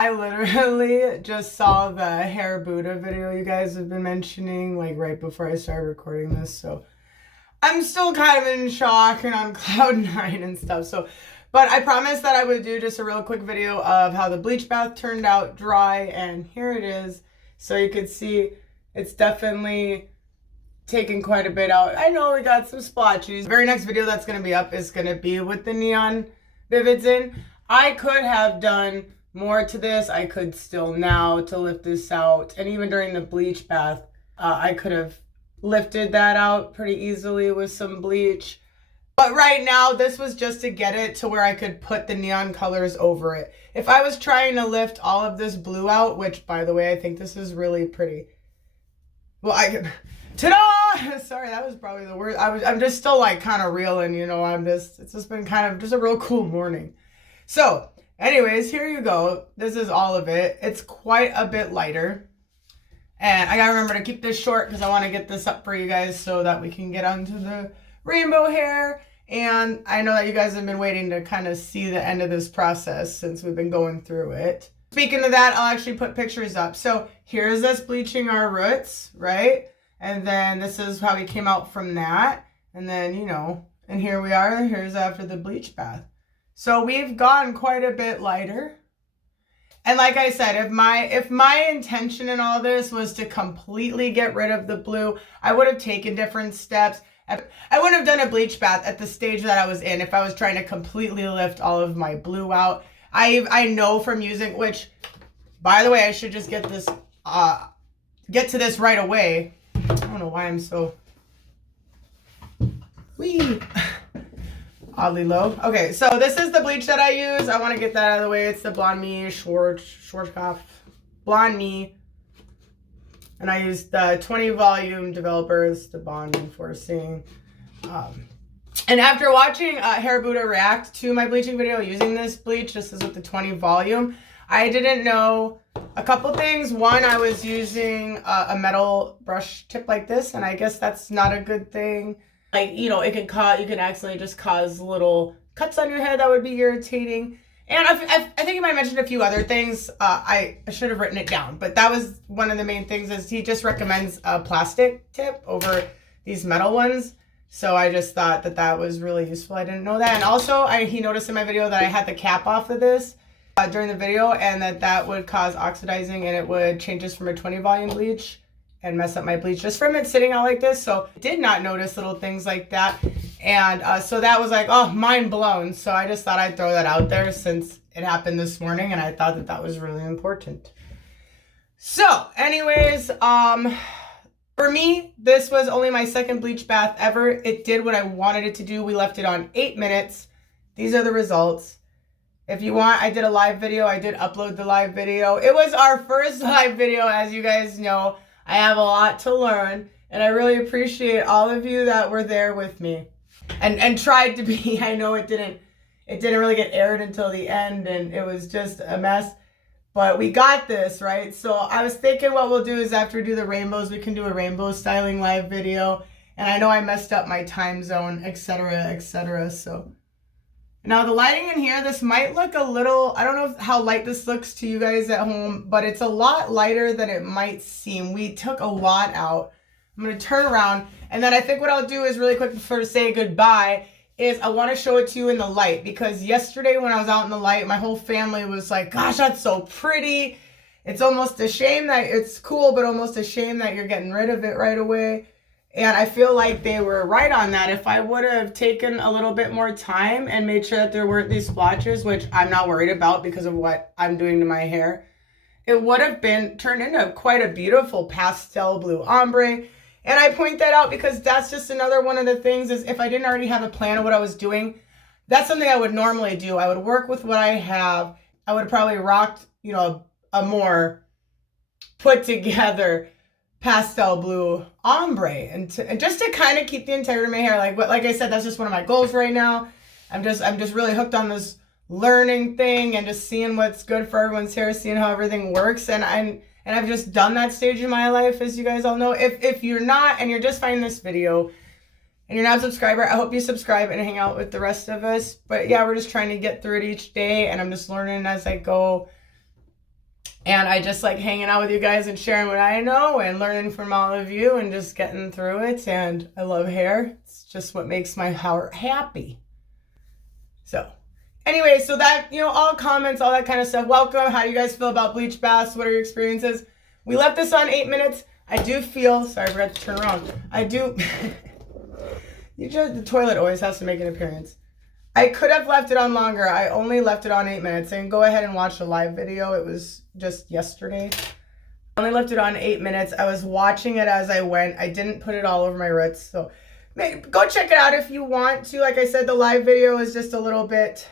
I literally just saw the hair Buddha video you guys have been mentioning, like right before I started recording this, so I'm still kind of in shock and on cloud nine and stuff, so, but I promised that I would do just a real quick video of how the bleach bath turned out dry, and here it is, so you could see it's definitely taken quite a bit out. I know we got some splotches. The very next video that's going to be up is going to be with the neon vivids in. I could have done more to this. I could still now to lift this out, and even during the bleach bath I could have lifted that out pretty easily with some bleach, but right now this was just to get it to where I could put the neon colors over it. If I was trying to lift all of this blue out, which by the way I think this is really pretty, well, I could, ta-da! Sorry, that was probably the worst. I'm just still like kind of reeling, you know. It's just been kind of just a real cool morning. So anyways, here you go. This is all of it. It's quite a bit lighter. And I gotta remember to keep this short because I want to get this up for you guys so that we can get onto the rainbow hair. And I know that you guys have been waiting to kind of see the end of this process since we've been going through it. Speaking of that, I'll actually put pictures up. So here's us bleaching our roots, right? And then this is how we came out from that. And then, you know, and here we are. Here's after the bleach bath. So we've gone quite a bit lighter. And like I said, if my intention in all this was to completely get rid of the blue, I would have taken different steps. I wouldn't have done a bleach bath at the stage that I was in if I was trying to completely lift all of my blue out. I know from using, which, by the way, I should just get this, get to this right away. I don't know why I'm so oddly low. Okay, so this is the bleach that I use. I want to get that out of the way. It's the Blonde Me Schwarzkopf Blonde Me, and I use the 20 volume developers, the bond enforcing. And after watching Hair Buddha react to my bleaching video using this bleach, this is with the 20 volume, I didn't know a couple things. One, I was using a metal brush tip like this, and I guess that's not a good thing. Like, you know, it can cause, you can accidentally just cause little cuts on your head that would be irritating. And I think you might mention a few other things. I should have written it down, but that was one of the main things, is he just recommends a plastic tip over these metal ones. So I just thought that that was really useful. I didn't know that. And also he noticed in my video that I had the cap off of this during the video, and that would cause oxidizing, and it would change this from a 20 volume bleach and mess up my bleach just from it sitting out like this. So I did not notice little things like that. And so that was like, oh, mind blown. So I just thought I'd throw that out there since it happened this morning, and I thought that that was really important. So anyways, for me, this was only my second bleach bath ever. It did what I wanted it to do. We left it on 8 minutes. These are the results. If you want, I did a live video. I did upload the live video. It was our first live video, as you guys know. I have a lot to learn, and I really appreciate all of you that were there with me and tried to be. I know it didn't really get aired until the end, and it was just a mess, but we got this, right? So I was thinking what we'll do is after we do the rainbows, we can do a rainbow styling live video. And I know I messed up my time zone, etc., etc. So now the lighting in here, this might look a little, I don't know how light this looks to you guys at home, but it's a lot lighter than it might seem. We took a lot out. I'm going to turn around, and then I think what I'll do is really quick before to say goodbye is I want to show it to you in the light, because yesterday when I was out in the light, my whole family was like, gosh, that's so pretty. It's almost a shame that it's cool, but almost a shame that you're getting rid of it right away. And I feel like they were right on that. If I would have taken a little bit more time and made sure that there weren't these splotches, which I'm not worried about because of what I'm doing to my hair, it would have been turned into quite a beautiful pastel blue ombre. And I point that out because that's just another one of the things, is if I didn't already have a plan of what I was doing, that's something I would normally do. I would work with what I have. I would probably rock, you know, a more put together pastel blue ombre, and just to kind of keep the integrity of my hair. Like I said, that's just one of my goals right now. I'm just really hooked on this learning thing and just seeing what's good for everyone's hair, seeing how everything works. And I've just done that stage in my life, as you guys all know. If you're not, and you're just finding this video and you're not a subscriber, I hope you subscribe and hang out with the rest of us. But yeah, we're just trying to get through it each day, and I'm just learning as I go. And I just like hanging out with you guys and sharing what I know and learning from all of you and just getting through it. And I love hair. It's just what makes my heart happy. So anyway, so that, you know, all comments, all that kind of stuff. Welcome. How do you guys feel about bleach baths? What are your experiences? We left this on 8 minutes. I do feel, sorry, I forgot to turn around. I do, the toilet always has to make an appearance. I could have left it on longer. I only left it on 8 minutes. And go ahead and watch the live video. It was just yesterday. I only left it on 8 minutes. I was watching it as I went. I didn't put it all over my roots. So go check it out if you want to. Like I said, the live video is just a little bit,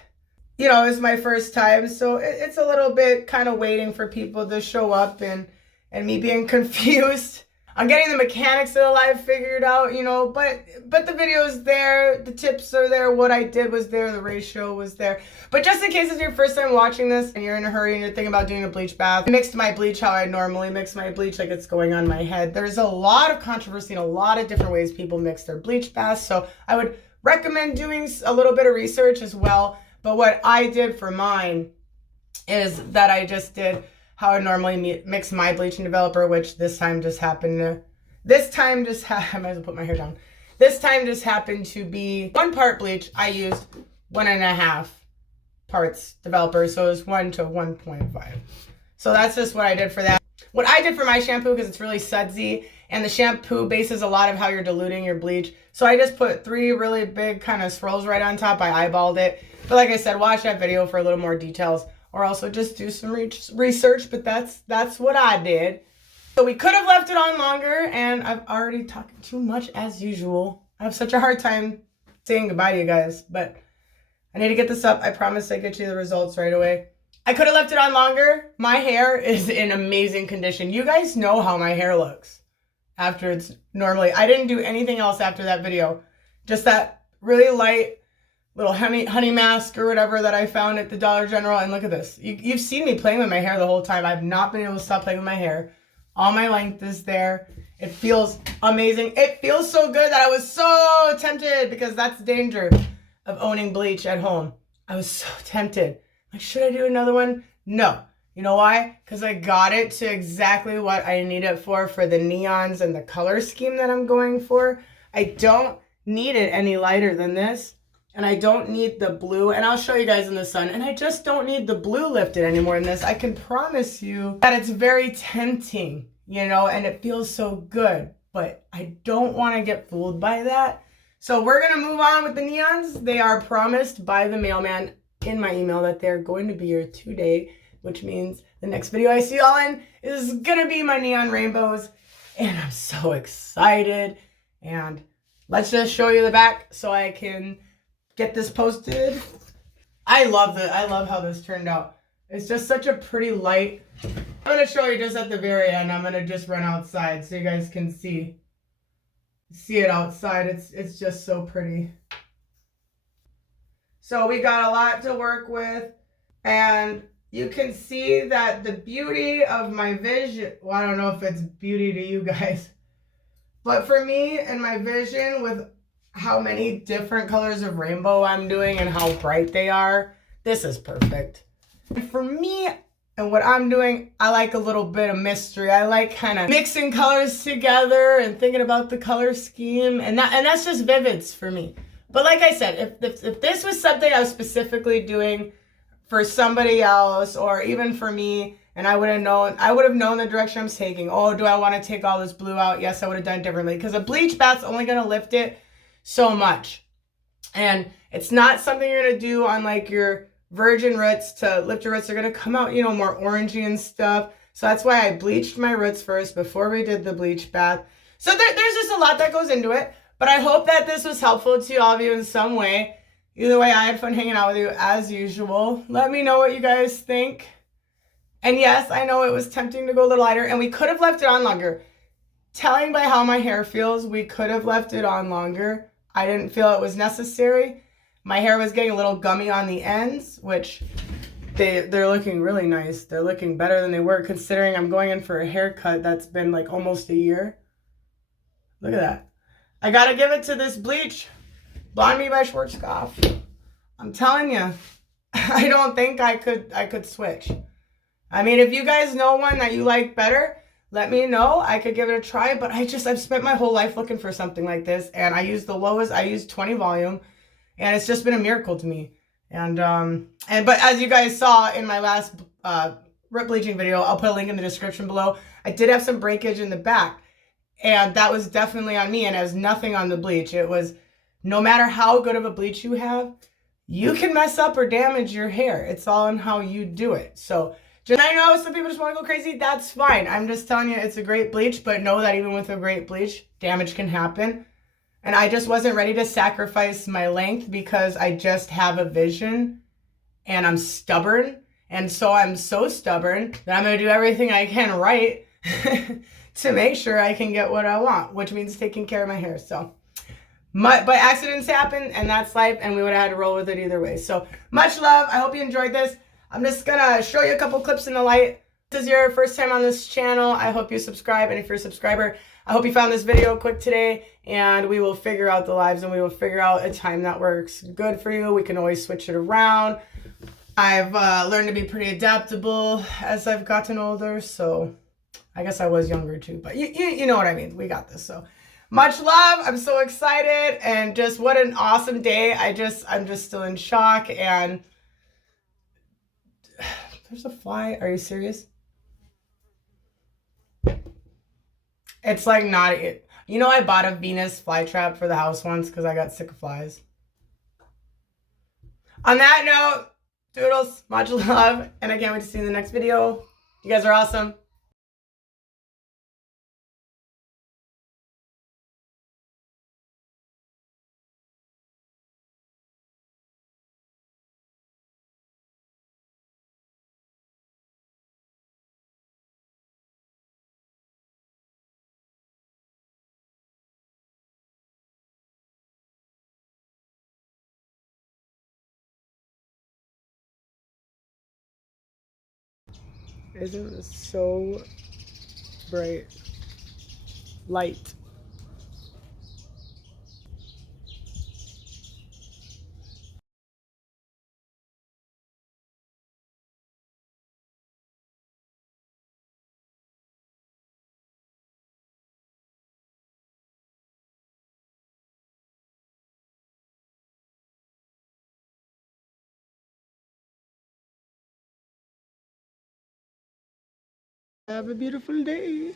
you know, it's my first time. So it's a little bit kind of waiting for people to show up and me being confused. I'm getting the mechanics of the live figured out, you know, but the video is there, the tips are there, what I did was there, the ratio was there. But just in case it's your first time watching this and you're in a hurry and you're thinking about doing a bleach bath, I mixed my bleach how I normally mix my bleach, like it's going on my head. There's a lot of controversy and a lot of different ways people mix their bleach baths, so I would recommend doing a little bit of research as well. But what I did for mine is that I just did how I normally mix my bleaching developer, which this time just happened to, I might as well put my hair down. This time just happened to be 1 part bleach. I used 1.5 parts developer, so it was 1 to 1.5. So that's just what I did for that. What I did for my shampoo, because it's really sudsy, and the shampoo bases a lot of how you're diluting your bleach. So I just put 3 really big kind of swirls right on top. I eyeballed it. But like I said, watch that video for a little more details. Or also just do some research, but that's what I did. So we could have left it on longer, and I've already talked too much as usual. I have such a hard time saying goodbye to you guys, but I need to get this up. I promise I get you the results right away. I could have left it on longer. My hair is in amazing condition. You guys know how my hair looks after it's normally. I didn't do anything else after that video. Just that really light little honey mask or whatever that I found at the Dollar General. And look at this. You've seen me playing with my hair the whole time. I've not been able to stop playing with my hair. All my length is there. It feels amazing. It feels so good that I was so tempted, because that's the danger of owning bleach at home. I was so tempted. Like, should I do another one? No. You know why? Because I got it to exactly what I need it for the neons and the color scheme that I'm going for. I don't need it any lighter than this. And I don't need the blue, and I'll show you guys in the sun, and I just don't need the blue lifted anymore in this. I can promise you that it's very tempting, you know, and it feels so good, but I don't want to get fooled by that. So we're going to move on with the neons. They are promised by the mailman in my email that they're going to be here today, which means the next video I see y'all in is going to be my neon rainbows, and I'm so excited. And let's just show you the back so I can get this posted. I love how this turned out. It's just such a pretty light. I'm going to show you just at the very end. I'm going to just run outside so you guys can see it outside. It's just so pretty. So we got a lot to work with, and you can see that the beauty of my vision, well, I don't know if it's beauty to you guys, but for me and my vision with how many different colors of rainbow I'm doing and how bright they are, this is perfect. And for me and what I'm doing, I like a little bit of mystery. I like kind of mixing colors together and thinking about the color scheme, and that's just vivids for me. But like I said, if this was something I was specifically doing for somebody else or even for me, and I would have known the direction I'm taking. Oh, do I want to take all this blue out? Yes, I would have done it differently, because a bleach bath's only going to lift it so much. And it's not something you're going to do on like your virgin roots to lift your roots. They're going to come out, you know, more orangey and stuff. So that's why I bleached my roots first before we did the bleach bath. So there's just a lot that goes into it. But I hope that this was helpful to all of you in some way. Either way, I had fun hanging out with you as usual. Let me know what you guys think. And yes, I know it was tempting to go a little lighter, and we could have left it on longer. Telling by how my hair feels, we could have left it on longer. I didn't feel it was necessary. My hair was getting a little gummy on the ends, which they're looking really nice. They're looking better than they were, considering I'm going in for a haircut that's been like almost a year. Look at that. I gotta give it to this bleach. Blonde Me by Schwarzkopf. I'm telling you, I don't think I could switch. I mean, if you guys know one that you like better, let me know. I could give it a try, but I've spent my whole life looking for something like this, and I use the lowest, I use 20 volume, and it's just been a miracle to me. But as you guys saw in my last rip bleaching video, I'll put a link in the description below. I did have some breakage in the back, and that was definitely on me, and it was nothing on the bleach. It was, no matter how good of a bleach you have, you can mess up or damage your hair. It's all in how you do it. So, I know some people just want to go crazy. That's fine. I'm just telling you it's a great bleach, but know that even with a great bleach, damage can happen. And I just wasn't ready to sacrifice my length because I just have a vision and I'm stubborn. And so I'm so stubborn that I'm going to do everything I can right to make sure I can get what I want, which means taking care of my hair. So, but accidents happen, and that's life, and we would have had to roll with it either way. So much love. I hope you enjoyed this. I'm just gonna show you a couple clips in the light. If this is your first time on this channel, I hope you subscribe, and if you're a subscriber, I hope you found this video quick today, and we will figure out the lives, and we will figure out a time that works good for you. We can always switch it around. I've learned to be pretty adaptable as I've gotten older, so I guess I was younger too, but you know what I mean. We got this. So much love. I'm so excited, and just what an awesome day. I'm just still in shock, and there's a fly. Are you serious? It's like not it. You know, I bought a Venus fly trap for the house once because I got sick of flies. On that note, doodles, much love, and I can't wait to see you in the next video. You guys are awesome. Isn't this so bright? Light. Have a beautiful day.